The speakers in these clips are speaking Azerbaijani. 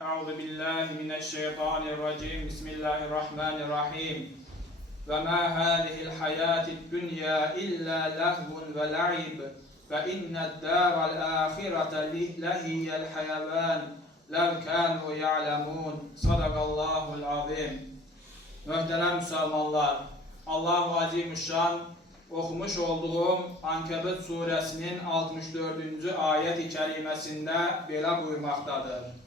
أعوذ بالله من الشيطان الرجيم بسم الله الرحمن الرحيم وما هذه الحياة الدنيا إلا لهو ولعب فإن الدار الآخرة لهي الحيوان لو كانوا يعلمون Sadakallahul azim. Möhtərəm Müslümanlar, Allah-u Azimüşşan oxumuş olduğum Ankebut suresinin 64. ayet-i kerimesinde belə buyurmaqdadır.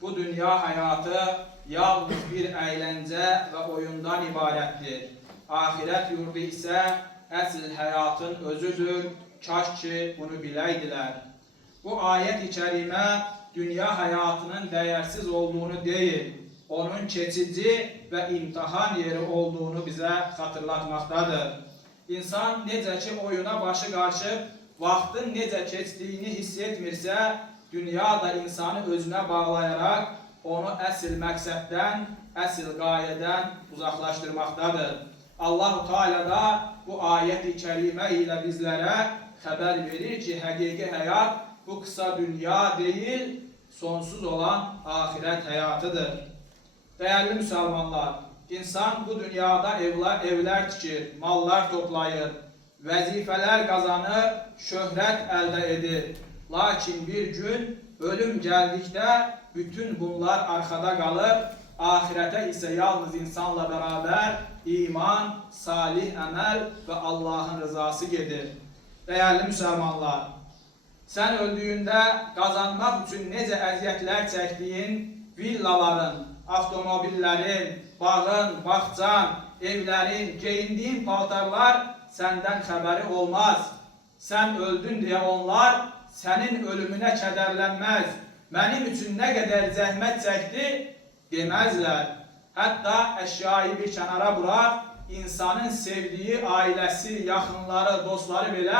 Bu dünya hayatı yalnız bir eğlence ve oyundan ibarətdir. Ahiret yurdu ise əsl hayatın özüdür. Kaş ki bunu biləydiler. Bu ayet-i kerime dünya hayatının değersiz olduğunu değil, onun keçici ve imtihan yeri olduğunu bize hatırlatmaktadır. İnsan necə ki oyuna başı qarışıb, vaxtın necə keçdiyini hiss etmirsə, dünya da insanı özünə bağlayarak onu əsl məqsəddən, əsl qayədən uzaqlaşdırmaqdadır. Allah-u Teala da bu ayet-i kerime ile bizlere haber verir ki, həqiqi həyat bu kısa dünya değil, sonsuz olan ahiret hayatıdır. Değerli Müslümanlar, insan bu dünyada evler tikir, mallar toplayır, vəzifələr kazanır, şöhrət əldə edir. Lakin bir gün ölüm geldikdə bütün bunlar arkada kalır, ahirete ise yalnız insanla beraber iman, salih əməl ve Allah'ın rızası gedir. Değerli Müslümanlar, sen öldüğünde kazanmak için necə əziyyətlər çəkdiyin villaların, avtomobillerin, bağın, bağçan, evlerin, geyindiğin paltarlar senden haberi olmaz. Sen öldün diye onlar senin ölümüne kədərlənməz. Benim için ne kadar zəhmət çəkdi demezler. Hatta eşyayı bir kenara bırak, insanın sevdiği ailesi, yakınları, dostları bile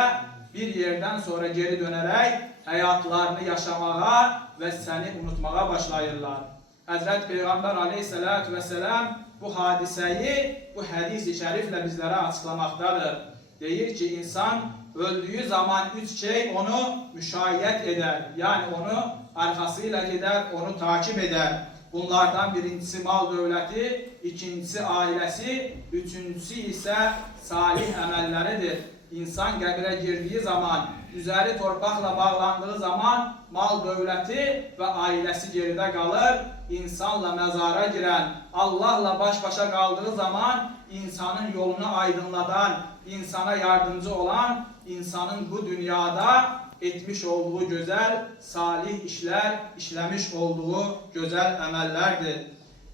bir yerden sonra geri dönerek hayatlarını yaşamağa ve seni unutmağa başlayırlar. Hazreti Peygamber aleyhissalatü vesselam bu hadiseyi bu hadis-i şerifle bizlere açıklamaktadır. Deyir ki insan öldüğü zaman üç şey onu müşayyet eder. Yani onu arkasıyla gider, onu takip eder. Bunlardan birincisi mal dövləti, ikincisi ailesi, üçüncüsü ise salih əməlləridir. İnsan qəbrə girdiği zaman, üzeri torpaqla bağlandığı zaman mal dövləti ve ailesi geride kalır. İnsanla mezara giren, Allah'la baş başa kaldığı zaman insanın yolunu aydınlatan, insana yardımcı olan, insanın bu dünyada etmiş olduğu güzel, salih işler, işlemiş olduğu güzel əməllərdir.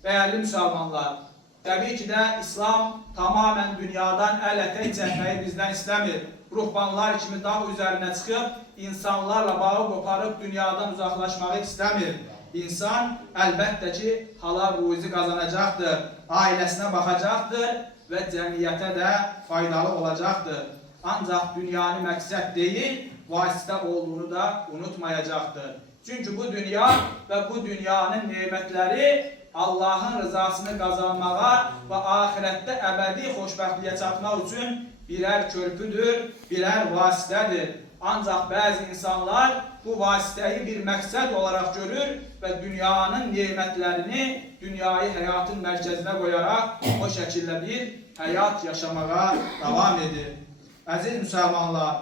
Değerli Müslümanlar, tabii ki de İslam tamamen dünyadan el etek çekmeyi bizden istemiyor. Ruhbanlar kimi dağ üzerine çıkıp insanlarla bağı koparıp dünyadan uzaklaşmayı istemiyor. İnsan elbette ki halal ruzi kazanacaktır, ailesine bakacaktır ve cemiyete de faydalı olacaktır. Ancak dünyanın məqsəd değil, vasitə olduğunu da unutmayacaktır. Çünkü bu dünya ve bu dünyanın nimetleri Allah'ın rızasını kazanmağa ve ahirette ebedi xoşbəxtliyə çatmaq üçün birer körpüdür, birer vasitədir. Ancak bazı insanlar bu vasiteyi bir məqsəd olarak görür ve dünyanın nimetlerini dünyayı hayatın merkezine koyarak o şekilde bir hayat yaşamaya devam edir. Aziz Müslümanlar,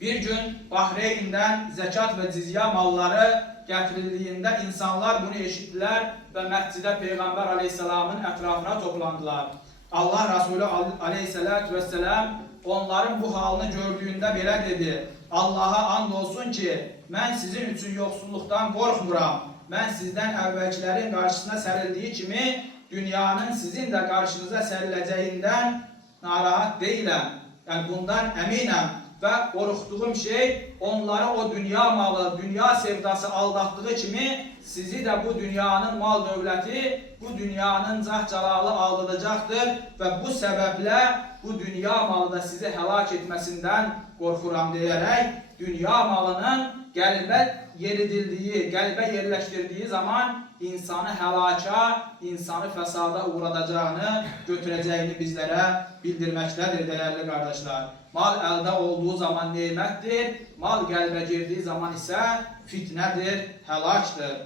bir gün Bahreyn'den zekat ve cizya malları getirildiğinde insanlar bunu eşittiler ve mescide Peygamber Aleyhisselam'ın etrafına toplandılar. Allah Resulü Aleyhisselatü Vesselam onların bu halini gördüğünde belə dedi: Allah'a and olsun ki ben sizin için yoksulluktan korkmuram. Ben sizden evvelkilerin karşısına sərildiği kimi dünyanın sizin de karşınıza səriləcəyindən narahat değilim. Yani bundan eminim ve qorxduğum şey onları o dünya malı, dünya sevdası aldattığı kimi sizi de bu dünyanın mal dövləti, bu dünyanın cahcalalı aldadacaktır ve bu sebeple bu dünya malı da sizi helak etmesinden korkuram diyerek dünya malının qəlbə yeridildiği, qəlbə yerleştirdiği zaman insanı helaka, insanı fesada uğradacağını, götüreceğini bizlere bildirmektedir değerli kardeşler. Mal elde olduğu zaman nimettir, mal qəlbə girdiği zaman ise fitnedir, helaktır.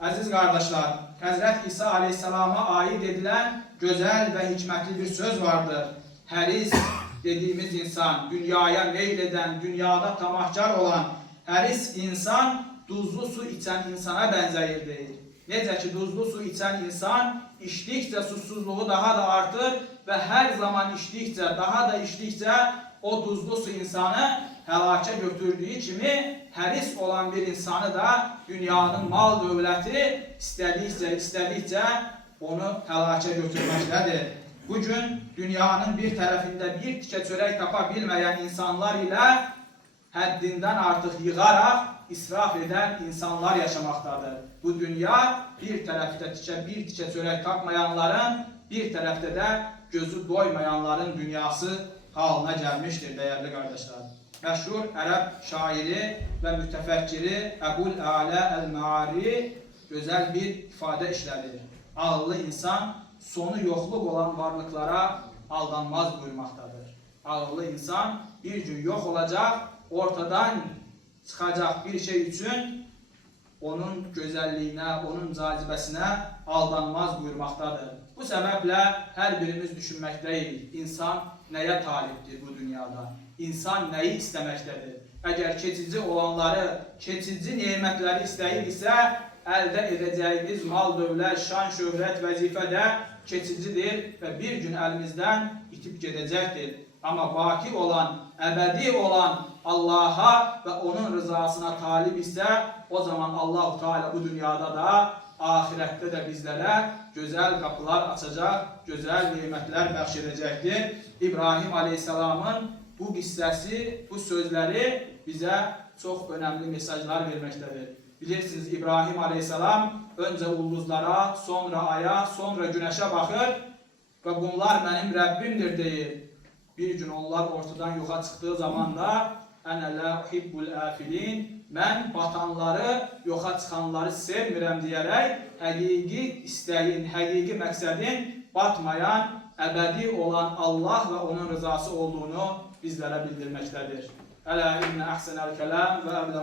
Aziz kardeşler, Hazreti İsa Aleyhisselam'a ait edilen güzel ve hikmetli bir söz vardır. Həris dediğimiz insan, dünyaya meyleden, dünyada tamahkar olan həris insan, duzlu su içen insana benzeyirdi. Necə ki duzlu su içen insan içdikçe susuzluğu daha da artır ve her zaman içdikçe, daha da içdikçe o duzlu su insanı helake götürdüğü kimi həris olan bir insanı da dünyanın mal dövləti istədikcə onu helake götürməkdədir. Bugün dünyanın bir tərəfində bir tikə çörək tapa bilməyən insanlar ilə həddindən artıq yığaraq israf eden insanlar yaşamaktadır. Bu dünya bir tərəfdə bir tikə çörək tapmayanların, bir tərəfdə də gözü doymayanların dünyası halına gelmiştir değerli kardeşler. Məşhur Ərəb şairi və mütəfəkkiri Əbul-Əla Əl-Məari gözəl bir ifadə işlədir. Ağıllı insan sonu yoxluq olan varlıklara aldanmaz buyurmaqdadır. Ağıllı insan bir gün yox olacaq, ortadan çıxacaq bir şey üçün onun gözəlliyinə, onun cazibəsinə aldanmaz buyurmaqdadır. Bu səbəblə hər birimiz düşünməkdəyik. İnsan nəyə talipdir bu dünyada? İnsan nəyi istəməkdədir? Əgər keçici olanları, keçici nemətləri istəyirsə, əldə edəcəyimiz mal, dövlət, şan, şöhrət, vəzifə də keçicidir və bir gün əlimizdən itib gedəcəkdir. Amma baki olan, əbədi olan Allah'a və onun rızasına talib isə, o zaman Allah-u Teala bu dünyada da, ahirette de bizlere güzel kapılar açacak, güzel nimetler bəxş edəcəkdir. İbrahim Aleyhisselam'ın bu qissəsi, bu sözləri bizə çox önemli mesajlar verməkdədir. Bilirsiniz, İbrahim Aleyhisselam önce ulduzlara, sonra aya, sonra güneşe bakır ve bunlar benim Rabbimdir deyir. Bir gün onlar ortadan yoxa çıxdığı zaman da Ənə lə uhibbul əfilin, mən batanları, yoxa çıxanları sevmirəm deyərək həqiqi istəyin, həqiqi məqsədin batmayan, əbədi olan Allah və onun rızası olduğunu bizlərə bildirməkdədir. Ələ innə əhsənəl kələm və əblə